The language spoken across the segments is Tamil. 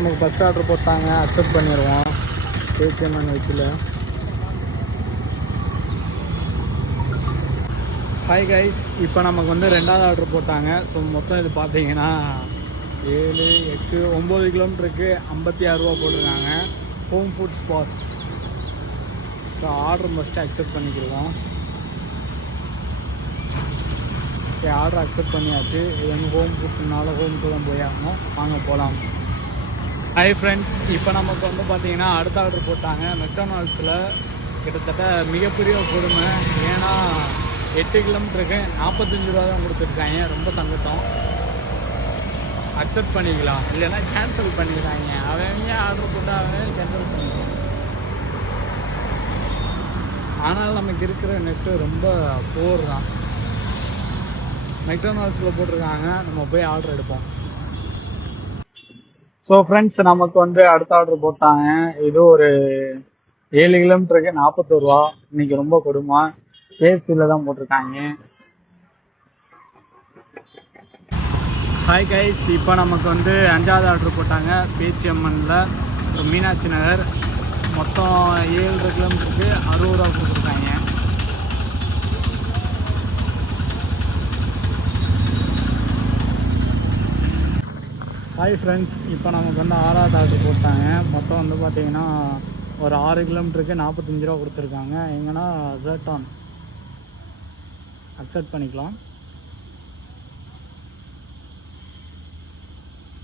நமக்கு ஃபஸ்ட் ஆர்டர் போட்டாங்க, அக்செப்ட் பண்ணிடுவோம். பேச்சியம்மன் வச்சில். ஹாய் கைஸ், இப்போ நமக்கு வந்து ரெண்டாவது ஆர்டர் போட்டாங்க. ஸோ மொத்தம் இது பார்த்தீங்கன்னா 7, 8, 9 கிலோமீட்டருக்கு 56 ரூபா போட்டிருக்காங்க. Home food spots. So order must accept பண்ணிக்கிடுவோம். ஓகே, ஆர்டர் அக்செப்ட் பண்ணியாச்சு. இது வந்து ஹோம் ஃபுட்னால ஹோமுக்கு தான் போய் ஆகணும். வாங்க போகலாம். ஹாய் ஃப்ரெண்ட்ஸ், இப்போ நமக்கு வந்து பார்த்தீங்கன்னா அடுத்த ஆர்டர் போட்டாங்க. மெக்டானல்ட்ஸில் கிட்டத்தட்ட மிகப்பெரிய கொடுமை. ஏன்னா 8 கிலோமீட்டருக்கு 45 ரூபா தான் கொடுத்துருக்காங்க. ரொம்ப சங்கடம். அக்செப்ட் பண்ணிக்கலாம், இல்லைன்னா கேன்சல் பண்ணிக்கிறாங்க. அவங்க ஆர்டர் போட்டால் அவங்க கேன்சல் பண்ணிக்கலாம். ஆனால் நமக்கு இருக்கிற நெட்டு ரொம்ப போர் தான். மெக்டானல்ட்ஸில் போட்டிருக்காங்க, நம்ம போய் ஆர்டர் எடுப்போம். ஸோ ஃப்ரெண்ட்ஸ், நமக்கு வந்து அடுத்த ஆர்டர் போட்டாங்க. இது ஒரு 7 கிலோமீட்டருக்கு 41 ரூபா. இன்னைக்கு ரொம்ப கொடுமை. கேஎஸ்பியில் தான் போட்டிருக்காங்க. ஹாய் கைஸ், இப்போ நமக்கு வந்து 5வது ஆர்டர் போட்டாங்க பேச்சியம்மனில். ஸோ மீனாட்சி நகர். மொத்தம் 7 கிலோமீட்டருக்கு 60 ரூபா கொடுத்துருக்காங்க. ஹாய் ஃப்ரெண்ட்ஸ், இப்போ நமக்கு வந்து 6வது ஆர்டர் போட்டாங்க. மொத்தம் வந்து பார்த்தீங்கன்னா ஒரு 6 கிலோமீட்டருக்கு 45 ரூபா கொடுத்துருக்காங்க. எங்கன்னா ஜெர்டான். அக்செப்ட் பண்ணிக்கலாம்.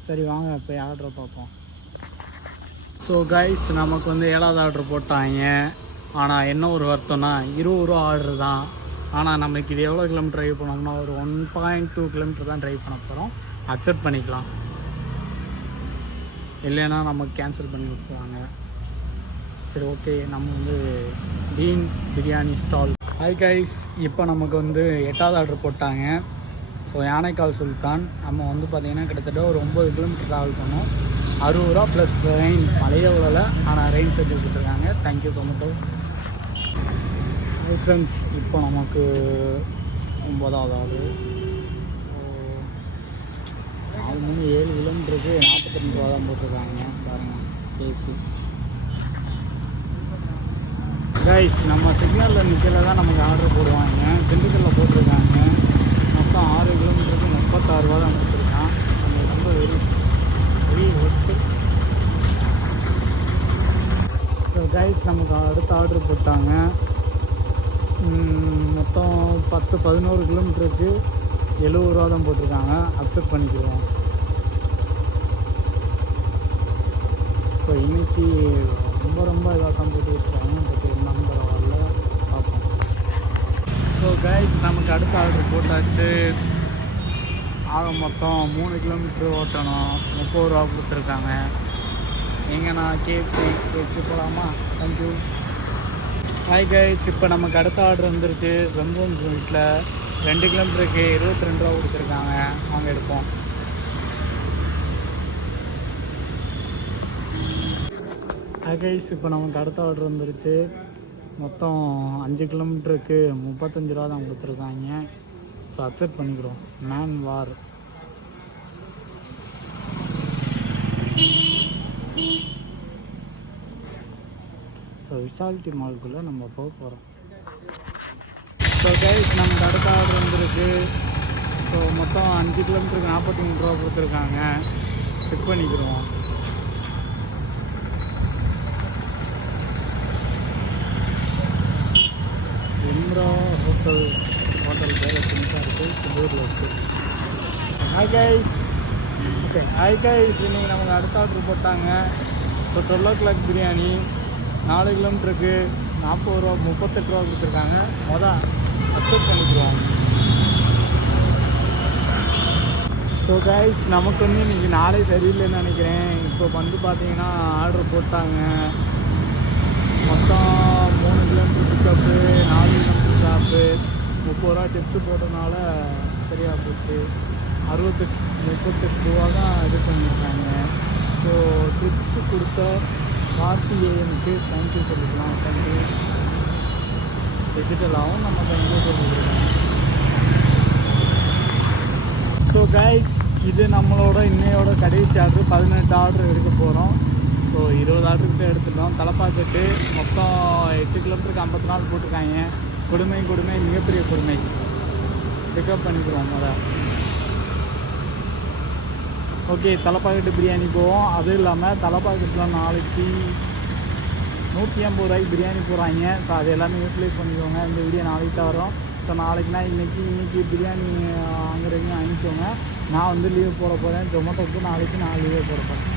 சரி, வாங்க போய் ஆர்டரை பார்ப்போம். ஸோ கைஸ், நமக்கு வந்து 7வது ஆர்டர் போட்டாங்க. ஆனால் என்ன ஒரு வருத்தம்னா 20 ரூபா ஆர்டர் தான். ஆனால் நமக்கு இது எவ்வளோ கிலோமீட்டர் ட்ரைவ் பண்ணோம்னா ஒரு 1.2 கிலோமீட்டர் தான் ட்ரைவ் பண்ண போகிறோம். அக்செப்ட் பண்ணிக்கலாம், இல்லைன்னா நமக்கு கேன்சல் பண்ணி விட்டுருவாங்க. சரி, ஓகே. நம்ம வந்து டீன் பிரியாணி ஸ்டால். ஹாய் கைஸ், இப்போ நமக்கு வந்து 8வது ஆர்டர் போட்டாங்க. ஸோ யானைக்கால் சுல்தான். நம்ம வந்து பார்த்திங்கன்னா கிட்டத்தட்ட ஒரு 9 கிலோமீட்டர் ட்ராவல் பண்ணோம். 60 ரூபா ப்ளஸ் ரெயின். மழையே விடலை, ஆனால் ரெயின் செஞ்சு கொடுத்துருக்காங்க. Thank you so much. Hi friends, இப்போ நமக்கு 9வது ஆர்டர். 7 கிலோமீட்டருக்கு 42 ரூபா தான் போட்டிருக்காங்க. பாருங்கள், கேஎஃப்சி. கைஸ், நம்ம சிக்னலில் நிற்கிறத தான் நமக்கு ஆர்டர் போடுவாங்க. திண்டுக்கல்லில் போட்டிருக்காங்க. மொத்தம் 6 கிலோமீட்டருக்கு 36 ரூபா தான் கொடுத்துருக்கான். நம்ம ரொம்ப வெரி ஒஸ்ட்டு. ஸோ கைஸ், நமக்கு அடுத்த ஆர்டர் போட்டாங்க. மொத்தம் 11 கிலோமீட்டருக்கு 70 ரூபா தான் போட்டிருக்காங்க. அக்செப்ட் பண்ணிக்கிடுவோம். ஸோ இன்றைக்கி ரொம்ப இதாக தான் போட்டுருக்காங்க. பட் என்னன்னு பரவாயில்ல, பார்ப்போம். ஸோ கைஸ், நமக்கு அடுத்த ஆர்டர் போட்டாச்சு. ஆக மொத்தம் 3 கிலோமீட்டர் ஓட்டணும். 30 ரூபா கொடுத்துருக்காங்க. எங்கன்னா கேஎஃப்சி போகலாமா? தேங்க்யூ. ஹாய் கைஸ், இப்போ நமக்கு அடுத்த ஆர்டர் வந்துருச்சு. ஜம்பூன் வீட்டில் 2 கிலோமீட்டருக்கு 22 ரூபா கொடுத்துருக்காங்க. வாங்க எடுப்போம். ஹாய் கைஸ், இப்போ நமக்கு அடுத்த ஆர்டர் வந்துருச்சு. மொத்தம் 5 கிலோமீட்டருக்கு 35 ரூபா தான் கொடுத்துருக்காங்க. ஸோ அக்செப்ட் பண்ணிக்கிறோம். மேன் வார். ஸோ விசாலிட்டி மால்குள்ளே நம்ம போக போகிறோம். ஸோ கைஸ், நமக்கு அடுத்த ஆர்டர் வந்துருக்கு. ஸோ மொத்தம் 5 கிலோமீட்டருக்கு 43 ரூபா கொடுத்துருக்காங்க. செக் பண்ணிக்கிறோம். எம்ரா ஹோட்டல் பேர் சின்னதாக இருக்குது. குபூரில் இருக்குது. Hi guys. Okay, hi guys, இன்றைக்கி நமக்கு அடுத்த ஆர்டர் போட்டாங்க. ஸோ 12 o'clock பிரியாணி 4 கிலோமீட்டருக்கு 40 ரூபா 38 ரூபா கொடுத்துருக்காங்க. அக்செப்ட் பண்ணிக்கிறோம். ஸோ கைஸ், நமக்கு வந்து இன்றைக்கி நாளே சரியில்லைன்னு நினைக்கிறேன். இப்போ வந்து பார்த்தீங்கன்னா ஆர்டர் போட்டாங்க. மொத்தம் 3 கிலோமீட்டர் பிக்கப்பு, 4 கிலோமீட்டர் ஷாப்பு, 30 ரூபா டிப்ஸு போட்டதுனால சரியாக போச்சு. 38 ரூபா தான் இது பண்ணியிருக்காங்க. ஸோ டிப்ஸு கொடுத்த கார்த்திகேயனுக்கு தேங்க்யூ சொல்லிக்கலாம். தேங்க்யூ. டிஜிட்டலாகவும் நம்ம தேங்க்யூ சொல்லிக்கலாம். ஸோ கைஸ், இது நம்மளோட இன்னையோட கடைசி ஆர்டர். 18 ஆர்டர் எடுக்க போகிறோம். ஸோ 20 ஆர்டர்கிட்ட எடுத்துட்டோம். தலைப்பாக்கட்டு மொத்தம் 8 கிலோமீட்டருக்கு 54 போட்டிருக்காங்க. கொடுமை மிகப்பெரிய கொடுமை. பிக்கப் பண்ணிக்கிறோம் முதல். ஓகே, தலைப்பாக்கட்டு பிரியாணி போவோம். அதுவும் இல்லாமல் தலைப்பாக்கட்டில் நாளைக்கு 150 ரூபாய்க்கு பிரியாணி போடுறாங்க. ஸோ அது எல்லாமே யூட்டிலைஸ் பண்ணிக்கோங்க. இந்த வீடியோ நாளைக்கு தான் வரும். ஸோ நாளைக்குனா இன்றைக்கி பிரியாணி வாங்குறதையும் வாங்கிக்கோங்க. நான் வந்து லீவ் போட போகிறேன். ஜொமேட்டோக்கு நாளைக்கு நான் லீவே போட போகிறேன்.